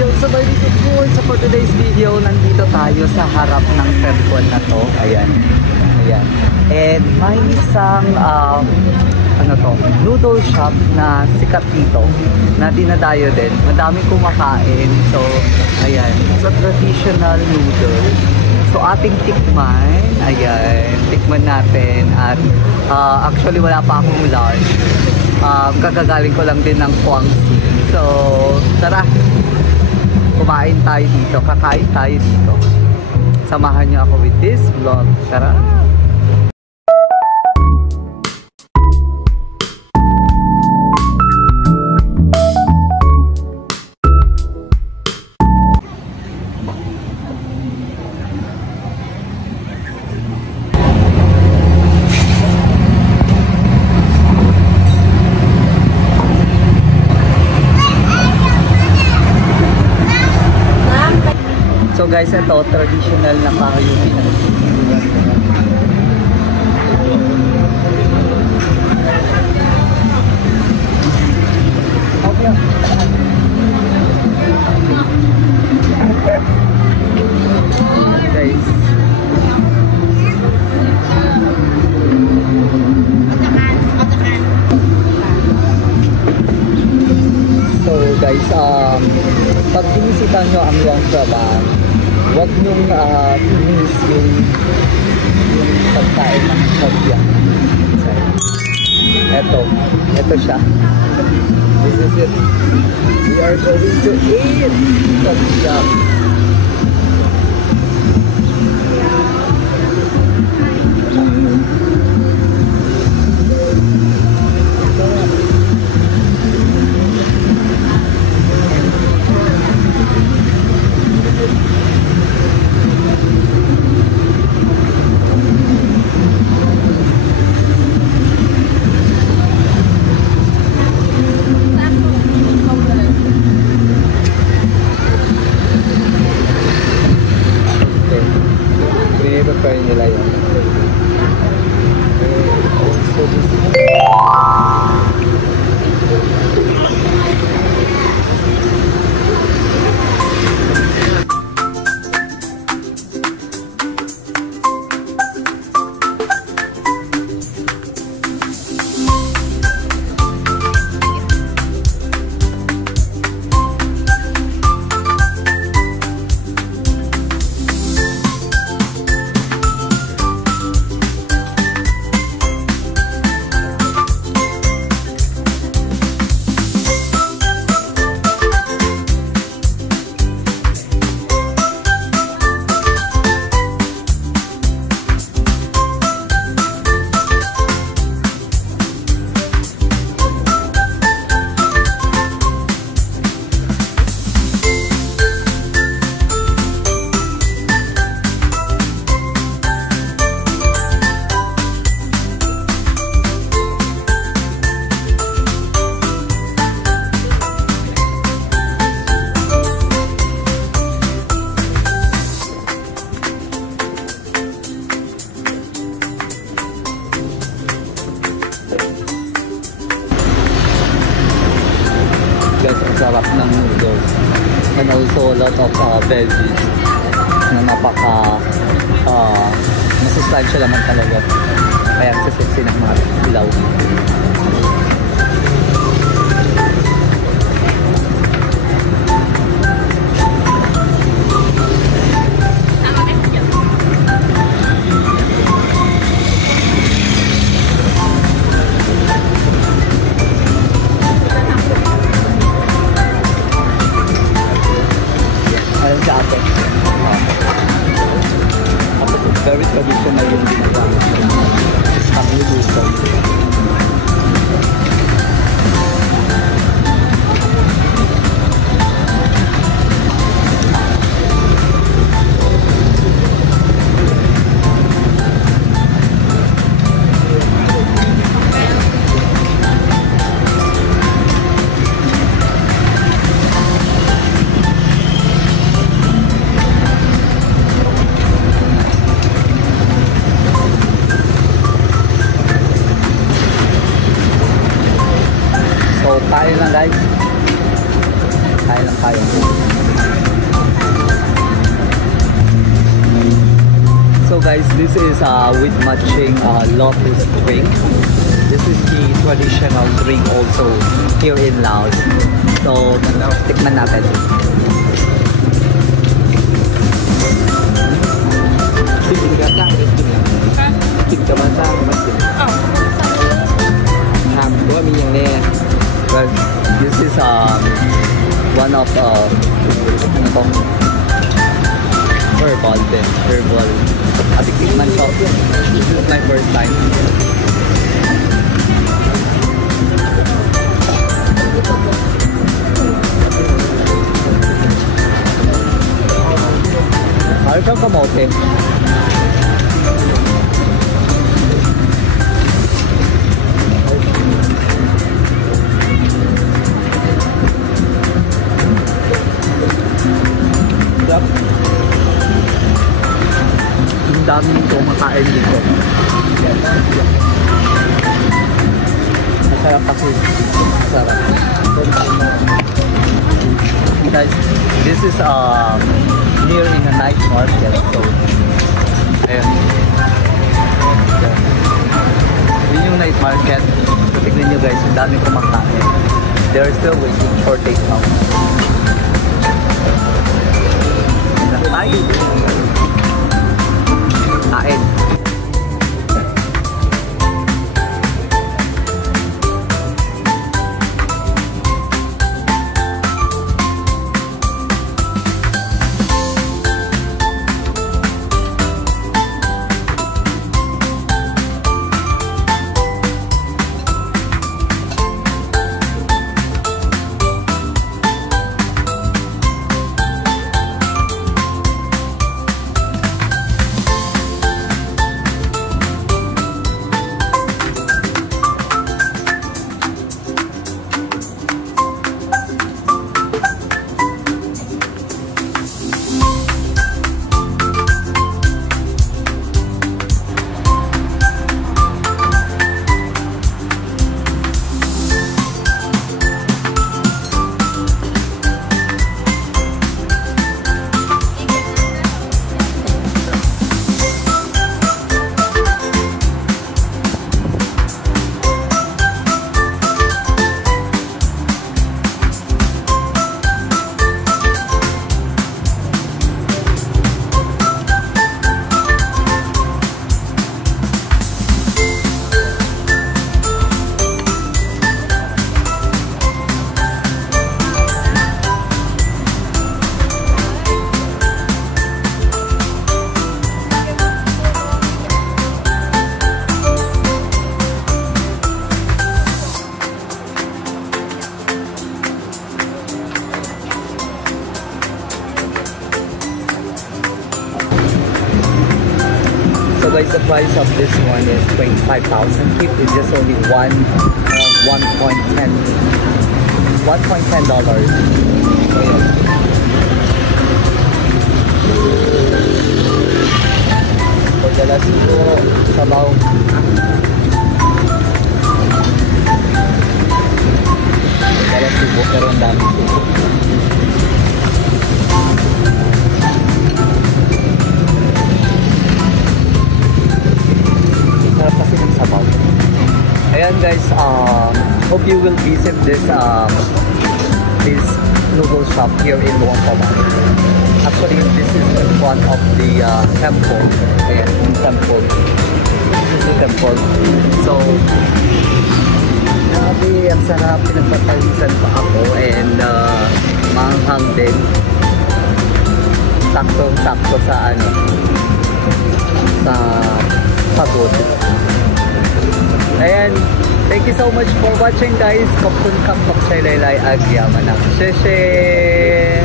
So by po, so for today's video, nandito tayo sa harap ng temple na to. Ayan. Ayan. And may isang, ano to, noodle shop na sikat dito, na dinadayo din. Madami kumakain. So, ayan. It's a traditional noodle. So, ating tikman. Ayan. Tikman natin. At actually, wala pa akong lunch. Kagagaling ko lang din ng Guangxi. So, tara. Kumain tayo dito, kakain tayo dito. Samahan niyo ako with this vlog. Tara! So guys, ito traditional na kahoy guys. So guys, pag binisita nyo ang Luang Prabang, huwag nyong i-miss yung pagkain ng Shabyang. Ito siya. This is it. We are going to eat Shabyang. Prepare nila yun. So this guys, ang sarap ng noodles and also a lot of veggies na napaka masustansya naman talaga, kaya sasexy ng mga ilaw. Very traditional yung ginagawa. Kami gusto. So guys, this is with matching lotus drink. This is the traditional drink also here in Laos. So, tikman natin. Well, this is one of herbal tikman shop. This is my first time. Parang kamote. Ang daming kumakain dito. Masarap kasi. Masarap. Guys, this is near in a night market. So, ayan. Yun yung night market. So, tignan nyo guys, ang daming kumakain. They are still waiting for takeout. Kain. So guys, the price of this one is 25,000 kip. It's just only $1.10. So yeah. Pagdala siguro sabaw. Pagdala siguro pero ang dami siguro. Sarap kasi ng sabaw. Ayan guys, hope you will visit this this noodle shop here in Luang Prabang. Actually, this is in front of the temple. Ayan, yung temple. This is the temple. So, grabe, ang sarap. Pinagpapalisan pa ako and maanghang din. Sakto-sakto sa ano, sa pagod. Ayan, thank you so much for watching guys. Kapun kang magsaylay agyaman ang. Sheshe!